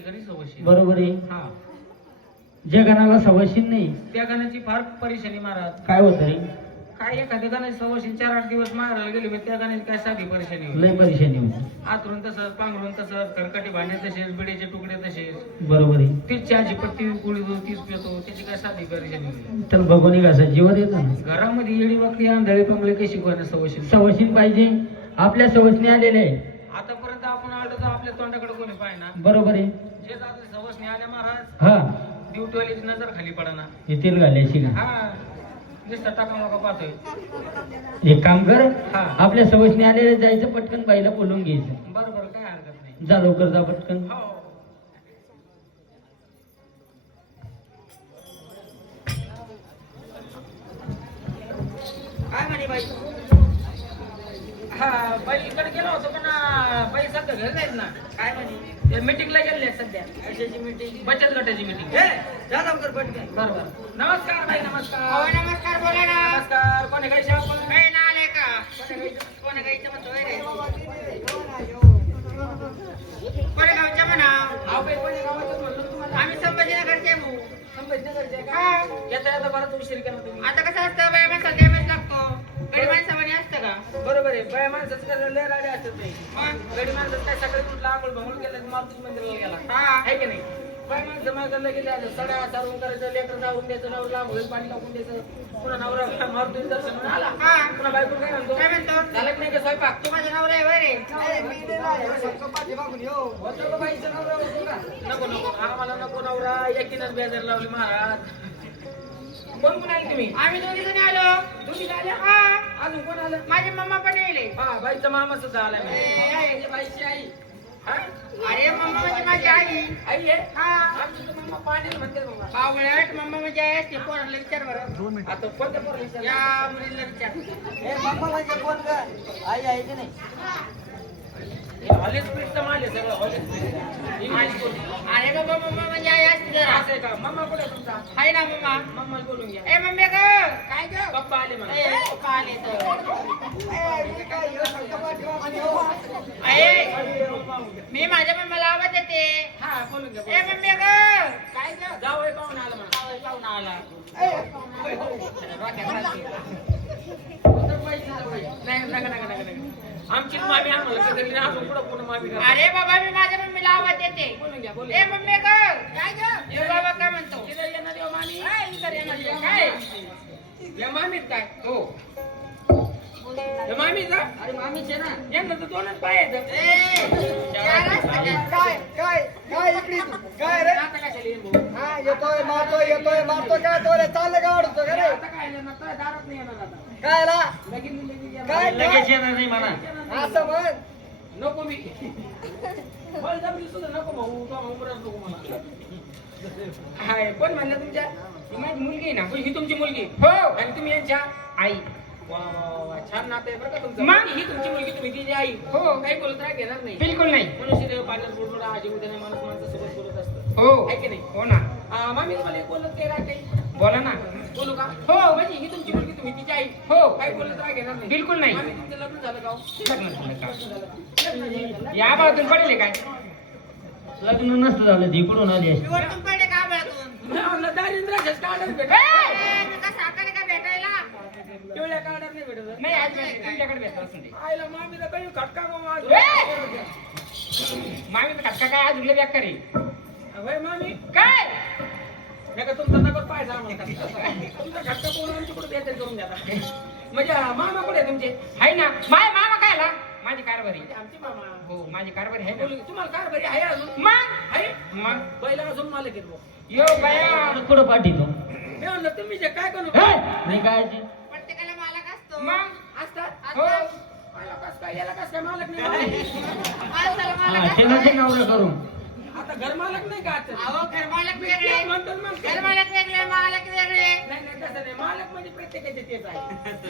ठिकाणी सवशील. बरोबर आहे. हा, ज्या गाण्याला सवशील नाही त्या गाण्याची फार परेशानी महाराज. काय होत रे? काय एखाद्या गाण्याची सवशील 4-8 दिवस मारायला गेले मग त्या गाण्याची काय साधी परेशानी होईल. लय परेशानी होती. आतरून तसंच पांघरून तसंच खरकटी भांडे तसेच बिडीचे तुकडे तसेच बरोबर आहे. तीच चहाची पट्टी गुळी दो तीच पितो त्याची काय साधी परेशानी होईल. तर भगवनी कसा जीवर येतो ना. घरामध्ये येडी वाकडी आंधळे पंगळे कशी शिकवायला सवशील. सवशील पाहिजे. आपल्या सवशनी आलेले आहे. आतापर्यंत आपण आलो तर आपल्या तोंडाकडे कोणी पाहिना. बरोबर आहे. जे जाते सवसनी आल्या महाराज हा, ड्युटीवालीची नजर खाली पडना. हे तेल घालायची का? हा, नुसतं टाका मका पाहतोय. एक काम कर, हा. आपल्या सवशनी आलेले जायचं, पटकन बाईला बोलून घ्यायचं. बरोबर, काय हरकत नाही. जा लवकर जा पटकन. हो, काय म्हणे बाई? हा, बाईकडे गेलो होतो पण बाई सध्या घरी नाहीत ना. काय म्हणे? ते मीटिंगला गेले सध्या. कशाची मीटिंग? बचत गटाची मीटिंग. जा लवकर पटकन. बरोबर. नमस्कार बाई, नमस्कार. नमस्कार, बोला ना. नमस्कार. कोणी काही शाप? काही ना आले का? कोणी काही म्हणतोय रे? कोणी गावच्या म्हणा. हा बाई, कोणी गावातच म्हणलं तुम्हाला. आम्ही संभाजीनगरचे भाऊ. संभाजीनगरचे का? हा. येता येता बरं उशीर केला तुम्ही. आता कसं असतं बाया माणसाला द्यावेच लागतो. गडी माणसामध्ये असतं का? बरोबर आहे. बाया माणसाचं कसं लय राडे असतात नाही. मग गडी माणसाचं काय सकाळी कुठला आंघोळ भांगोळ केलं मारुती मंदिराला गेला. हा. आहे की नाही? बाया माणसं मागं लगेच जायचं, सडा सारून करायचं, लेकर जाऊन द्यायचं, नवरा घोडीत पाणी टाकून द्यायचं. पुन्हा नवरा मारुती दर्शन म्हणून आला. हा. पुन्हा बायको काय म्हणतो? काय म्हणतो? झालं की नाही का स्वयंपाक? तू माझ्या नवरा आहे बरं रे. होतो का बाईचा नवरा होतो का? नको नको, आम्हाला नको नवरा. एकीनच बेजार लावली महाराज. कोण कोण आले तुम्ही? आम्ही दोघी जणी आलो. तुम्ही आल्या? हा. अजून कोण आलं? माझी मम्मा पण येईल. हा, बाईचा मामा सुद्धा आलाय. ए, आई. म्हणजे बाईची आई. हा? अरे मम्मा म्हणजे माझी आई. आई आहे? हा. आमची तर मम्मा पाणी म्हणते बघा. बावळट मम्मा म्हणजे आहे. ते पोराला विचार बरं. आता कोणत्या पोराला विचारलं? या मुलीला विचार. हे हॉलिस्पिरिटचं माल आहे सगळं, हॉलिस्पिरिट. इंग्लिश बोलतो. अरे बाबा मम्मा म्हणजे आई असते जरा. असं आहे का? मम्मा कुठे आहे तुमचा? आहे ना मम्मा. मम्माला बोलून घ्या. ए मम्मी ग. काय ग? पप्पा आले म्हणा. ए, पप्पा आले तर. ए, मी माझ्या मम्माला आवाज देते. हा, बोलून घ्या, ए बोलून घ्या. मम्मी ग. काय ग? जावई पाहून आला म्हणा. पाहुणा आला. नाही, नका, नका, नका, नका. आमची मामी आम्हाला कधी आपण पुढं पुढं मामी करा. अरे बाबा मी माझ्या मम्मीला आवाज देते. बोलून घ्या, बोलून ए घ्या. मम्मी ग. काय ग? ए बाबा काय म्हणतो? इथं येणार आहे हो मामी. इकडे येणार आहे. काय? या मामीत काय? हो. या मामीचा? अरे मामीचे ना. यांना तर दोनच पाय आहेत. यार असतं काय? काय इकडे तू? काय रे? आता कशाला येईन भाऊ? हा येतोय मारतो काय तो रे चाललं का अडतो का रे आता काय येणार ना? तुझ्या दारात नाही येणार आता. काय ला लगीन येणार. काय लगेच येणार नाही म्हणा. असं म्हण नको मी. बळजबरी सुद्धा नको भाऊ. तो उमराच नको मला. हाय, कोण म्हणलं तुमच्या? ही माझी मुलगी आहे ना. पण ही तुमची मुलगी? हो. आणि तुम्ही यांच्या आई. वा वा वा, छान नातं आहे बरं का तुमचं. मग? ही तुमची मुलगी, तुम्ही तिची आई. हो. काही बोलत राहा घेणार नाही. बिलकुल नाही. मनुष्य देव पालन बोलतो आजी उद्या माणूस माणसासोबत बोलत असतं. हो. आहे की नाही? हो ना. मामी तुम्हाला एक बोलत काही राहा काही? बोला ना. बोलू का? हो. म्हणजे ही तुमची मुलगी, तुम्ही तिची आई. हो. काही बोलत राहा घेणार नाही. बिलकुल नाही. मामी तुमचं लग्न झालं का हो? लग्न झालं का? लग्न झालं. या बाजून पडले काय? लग्न नसतं झालं इकडून आली असती. वरतून पडले का बळतून? मी म्हणलं दारिद्र्याच्याच काढत भेटत. का साखर का भेटायला? पिवळ्या काढत नाही भेटत. नाही आज भेटले. तुमच्याकडे भेटत असून ते. आईला मामीला काही खटका बाबा आज. मामीचा खटका काय आज उरले व्याक करे. होय मामी. काय? नका तुमचा नगर पाहायचा आम्हाला. तुमचा खटका पोरून आमची कुठे बेचारी करून द्या. म्हणजे मामा कुठे आहे तुमचे? आहे ना. माय मामा काय आला? माझी कारभारी. आमची मामा. हो माझी कारभारी आहे बोलू ना. तुम्हाला काय बरी आहे अजून? मग आहे? मग पहिला अजून मला घेतो. यो बाया. कुठं पाठीतो? मी म्हणलं तुम्ही जे काय करू नाही काय ते? प्रत्येकाला मालक असतो. मग असतात. हो. पहिला कस काय याला कस काय मालक नाही? माणसाला हा, मालक असतो. शेणाचे नवरा करून. आता घर मालक नाही का आता? अहो घर मालक वेगळे. म्हणतो ना मग. घर मालक वेगळे मालक वेगळे. नाही नाही तसं नाही. मालक म्हणजे प्रत्येकाचे तेच आहे.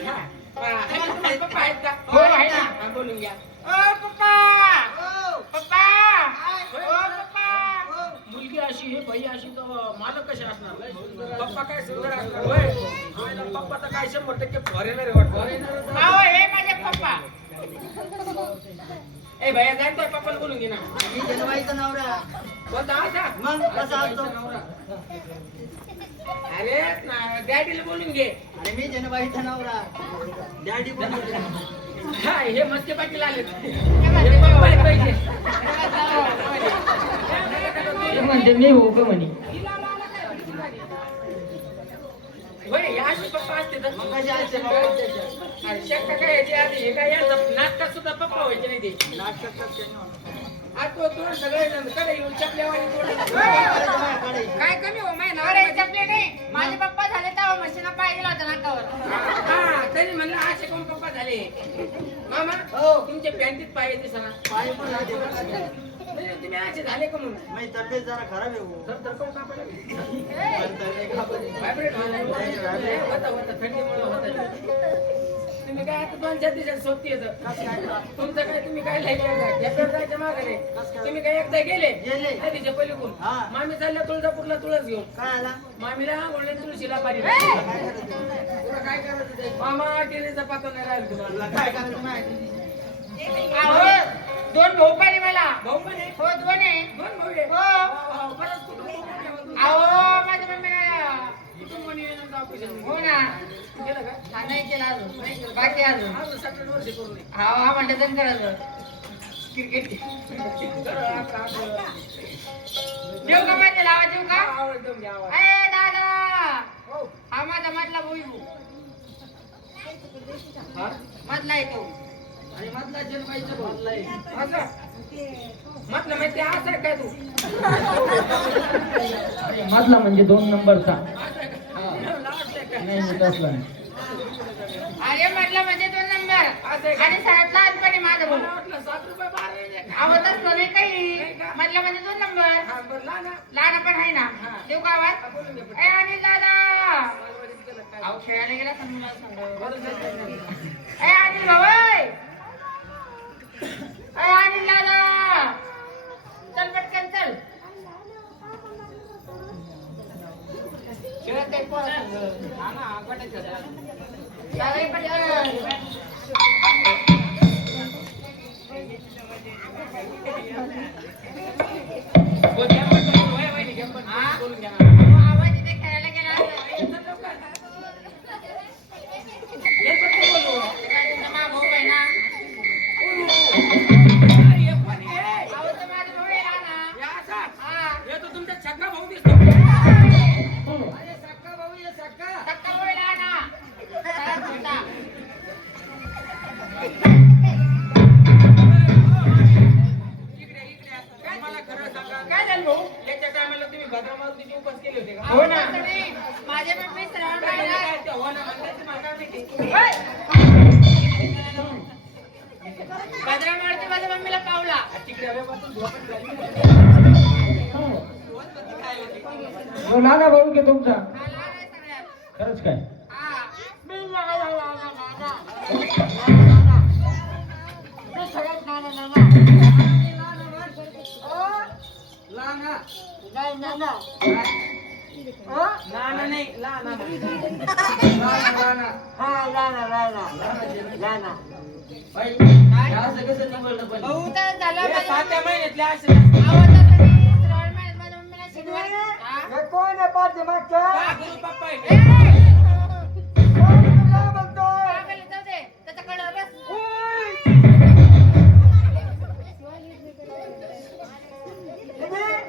हा. तुम्हाला पप्पा आहेत का? हो, आहे ना. हा, बोलून घ्या. ओ पप्पा. पप्पा. ओ पप्पा. मुलगी अशी हे बाई अशी तर मालक कसे असणार? पप्पा काय सुंदर असणार होय. आईला पप्पा तर काय 100% फॉरेनर आहे वाटतं. अहो हे माझे पप्पा. ए भैया जायचंय पप्पाला बोलून घे ना. जनवाईचा नवरा कोणता असा? मग कसा असतो? नवरा. अरे डॅडीला बोलून घे. अरे मी जनाबाईचा नवरा डॅडी बोलतो. हा हे मस्ती पाटील आले हे पप्पा आहेत पाहिजे. ते म्हणते मी हो का म्हणे. होय या अशी पप्पा असते तर मग कशी असते बाबा? अरे शक्य काय याची आधी हे काय यांचं नाटकात सुद्धा पप्पा व्हायचे नाही ते. नाटक करते ना. आज तो सगळे कडे येऊन चपल्यावाणी काय कमी हो महिना अरे चपले नाही माझे पप्पा झाले तेव्हा मशीना पाय गेला होता नाकावर. हा तरी म्हणलं असे कोण पप्पा झाले. मामा हो. तुमच्या पॅन्टीत पाय येते सणा पाय पण राहते बरं. म्हणजे तुम्ही असे झाले का म्हणून माझी तब्येत जरा खराब आहे हो. तर कोण कापड तब्येत खराब आहे. व्हायब्रेट होता थंडीमुळे होता. तुम्ही काय आता 2-4 दिवसात सोबती येतं तुमचं काय तुम्ही काय जायचं मागले तुम्ही काय एकदा गेले गेले. नदीच्या पलीकडून हा. मामी चालल्या तुळजापूरला तुळस घेऊन काय आला? मामीला ओळले तुळशीला पाणी काय करायचं? तुला काय करायचं ते? मामा टेलीचा पाता नाही राहिला तुम्हाला तुला काय करायचं माहिती? अहो, 2 भाऊ पाणी मला. भाऊ पण आहे हो 2 आहे. 2 भाऊ आहे. हो. वा, वा, वा. बरंच कुटुंब मोठं आहे तुमचं. अहो माझ्या मम्मी कुटुंब नियोजनचं ऑपरेशन हो ना केलं का? हा, नाही केलं अजून बाकी अजून. अजून 7-8 वर्ष करू नये. हा म्हणते जण करायचं क्रिकेट करा, आपलं. देऊ का माझ्या लावा देऊ का आवड देऊन घ्या, आवड. ए दादा हो. हा माझा मधला भाऊ हा? मधला येतो. आणि मधला जन्माईचा भाऊ. असं? म्हटलं माहिती असं आहे काय तू अरे मधला म्हणजे 2 नंबरचा. असं आहे का? लास्ट आहे काय? नाही होत असला. अरे म्हटलं म्हणजे 2 नंबर असं आहे का? आणि सगळ्यात लहानपणी माझा भाऊ मला वाटलं 7 रुपये बारा आहे का? आवडत नाही काही म्हटलं म्हणजे 2 नंबर हा, बरं, लहान आहे. लहान पण आहे ना देऊ का हा, आवाज बोलून घे, ए आणि दादा मालवणीत केलं काय? अहो खेळायला गेला सांग मला सांग बरं, नाही, नाही, नाही. ए अनिल भाऊ ए अनिल दादा चल पटकन चल खेळत आहे पोरं संग. हा ना, गोट्यात खेळतात. चालेल पटकन हो, घ्या पण बोलून, वय, वय, घ्या पण हा? बोलून घ्या ना. अहो, आवाज इथे खेळायला गेला येतात लवकर. घे पण ते बोलून. काय तुमचा मा भाऊ आहे ना अरे, हे पण आहे. अहो तो माझा भाऊ आहे ना हे असा. हा हे तो तुमचा छक्का भाऊ दिसतो. अरे, सक्का भाऊ आहे, सक्का. सक्का भाऊ आहे ना सगळ्यात मोठा. इकडे, इकडे. मला खरं सांगा. काय झालं भाऊ याच्या टायमाला तुम्ही भद्रा मारुतीचे उपास केले होते का? हो ना माझे मम्मी श्रावण काय महिना काय ते हो ना म्हणतात ते मला माहिती. भद्रा मारुती माझ्या मम्मीला पावला तिकडे हवेपासून झोपत झाली. तो लहाना भाऊ की तुमचा? हा, लहान आहे सगळ्यात. खरंच काय? हा. मी सगळ्यात लहाना. नाना. लहाना नाही, लहाना. लहाना. बाई, हे असं कसं निवडलं पण? भाऊ तर झालं हे माझ्या 7 महिन्यातले असे आवडतं तरी श्रावण महिन्यात माझ्या मम्मीला शिकवलं. हा? हे कोण आहे पाठीमागचं? का गुरु पप्पा आहे? कोण तुला बोलतोय? पागल जाऊ दे. त्याच्याकडं बस.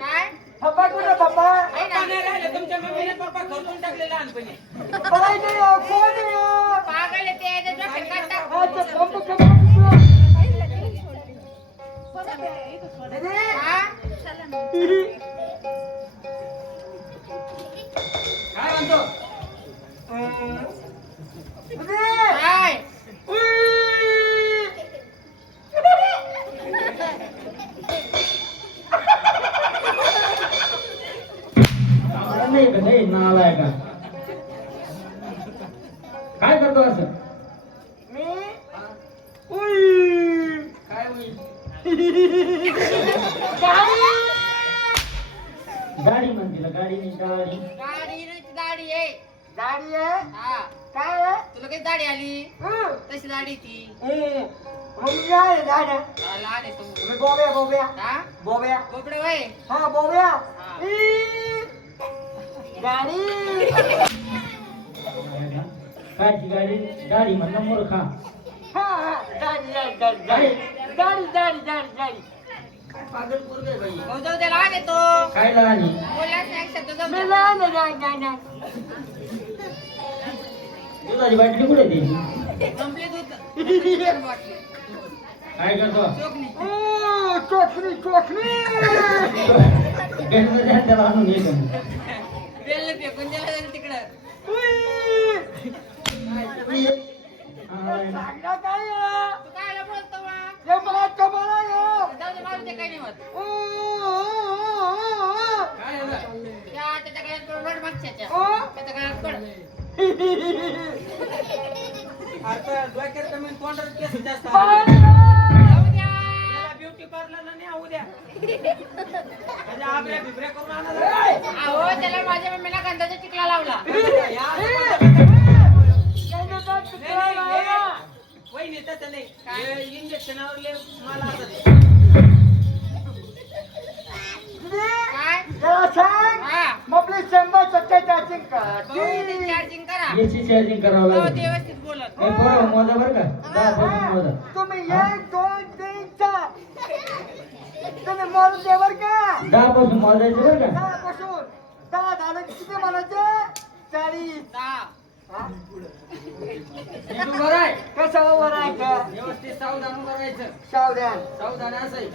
काय? पप्पा कुठे पप्पा? आहे पप्पा ना? नाही राहिले, तुमच्या मम्मीने पप्पा खर्चून टाकले लहानपणी. पळाई नाही हो, कोण आहे हो? पागल आहे ते. त्याच्या डोक्यात काढतात. अच्छा, पंप कमाल दिसतो. दीदी, हा? काय म्हणतो? दीदी. काय? नाही का? नाही नालाय का? काय करतो असं? काय होईल? गाडी म्हणते ना, गाडी नाही गाडी. गाडी नाही ती दाढी आहे. गाडी आहे? हा. काय आहे? तुला काही दाढी आली हं. तशी दाढी ती हं. लहान आहे तू. तुम्ही बोब्या बोब्या हा? बोब्या बोबडे वय. हा बोब्या हा. गाडी काची गाडी गाडी म्हणलं मूर्खा हा हा गाडी गाडी गाडी गाडी गाडी गाडी गाडी काय पागल पोरग आहे बाई हो, जाऊ दे, लहान आहे तो. काय लहान आहे? बोललाच नाही एक शब्द, जाऊ दे. मी लहान आहे, नाही नाही नाही दुधाची बाटली कुठे त्याची संपली दूध. बाटली. काय करतो चोखणी. ओ, चोखणी चोखणी गणपती आहे, त्याला आणून येतो बेलने फेकून दिलं त्याने तिकडं. सांगा काय आहे? तू कायला बोलतो बा? हे मला कमाला आहे. जाऊ दे, मारू दे, काही नाही होत. ओ, ओ, ओ, ओ. काय झालं? त्या त्याच्या गळ्यात पड, रड मागच्याच्या. ओ. त्याच्या गळ्यात पड. आता डोक्यात कमी तोंडात केस जास्त मला आले. नाही. जाऊ द्या. त्याला ब्युटी पार्लरला नाही येऊ द्या. म्हणजे आबऱ्या बिबऱ्या करून आणा जरा. अहो, त्याला माझ्या मम्मीला गंधाचा टिकला लावला. नाही, वहिनी तसं नाही. हे इंजेक्शनावर लय मला असं ते. काय? जरा सांग. हा. मग आपली 100% चार्जिंग बहुतेक चार्जिंग करा. याची चार्जिंग करावं हो, लागेल व्यवस्थित बोलत. हे पोरं मोजा बरं का दहा पासून मोजा तुम्ही 1 2 3 4 तुम्ही मोजून दे बर का 10 पासून मोजायचं बरं का 10 पासून 10 झालं की किती म्हणायचं 40 दहा. तू बरं आहे. कसं वरायचं व्यवस्थित सावधान उभं राहायचं. सावधान सावधान असाय.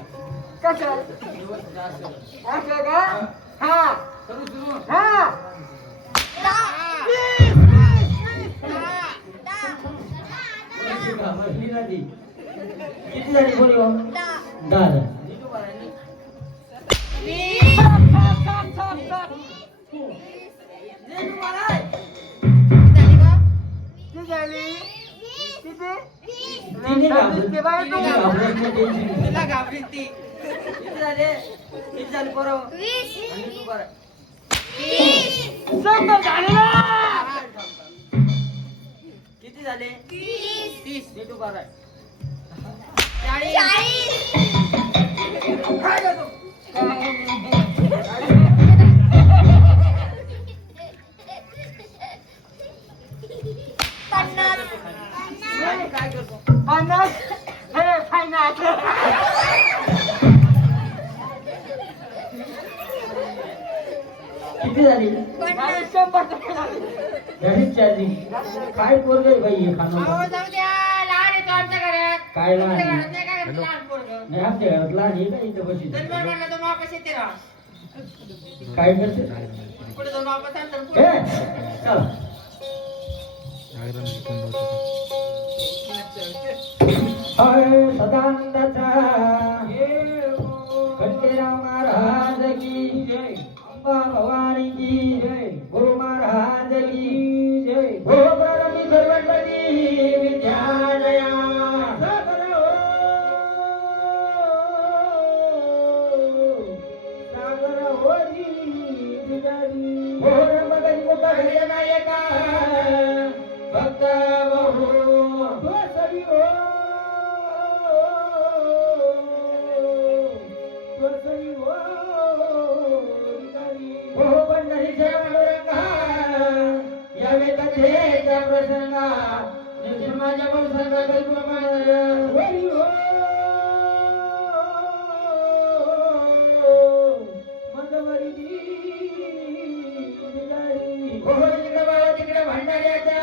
कसं व्यवस्थित असं. असं का हा करू सुरू. हा दहा. कोणाची घाबरली ना ती. किती झाली बोली बा 10 झाली. नीट उभं राहा, नीट. वीस. नीट उभं राहा. झाली का? किती झाली किती तिने घाबरली. ते बाई तू. तिने घाबरत नाही त्यांची. तुला घाबरीत ती. किती झाले? किती झाले पोरं? आणि नीट उभं राहा. शंभर झाले ना किती झाले? 30. नीट उभं राहा. 40. काय करतो? काय करतो? 50 हे फायनल किती झाली 100% झाली झाली चार्जिंग काय पोरग आहे बाई हे अहो, खाणं जाऊ द्या. लहान आहे तो आमच्या घरात. काय लहान तुमच्या आहे? घरात नाही काय करत लहान पोरगं? नाही आमच्या घरात लहान आहे का इथं बशी दोन वेळ म्हणलं तर वापस येते ना. काय करते पुढे जाऊन वापस आणतात हे पुढे. चल हरे सदानंदाचा खंडेराव महाराज की जय अंबा भवानी की जय गुरु महाराज की जय हो प्ररमी सर्वंतरी विद्यालया सागर हो हो रमगज मुख नायका भक्त बहु सभी हो प्रसंगा माझ्या प्रसंगा तिकडे भंडाऱ्याच्या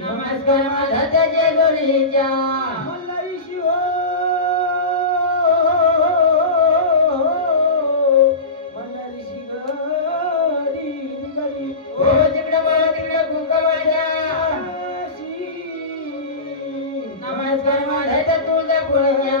नमस्कार माझा त्याच्या जोडीच्या नमस्कार माझा तुळजा पुळ्या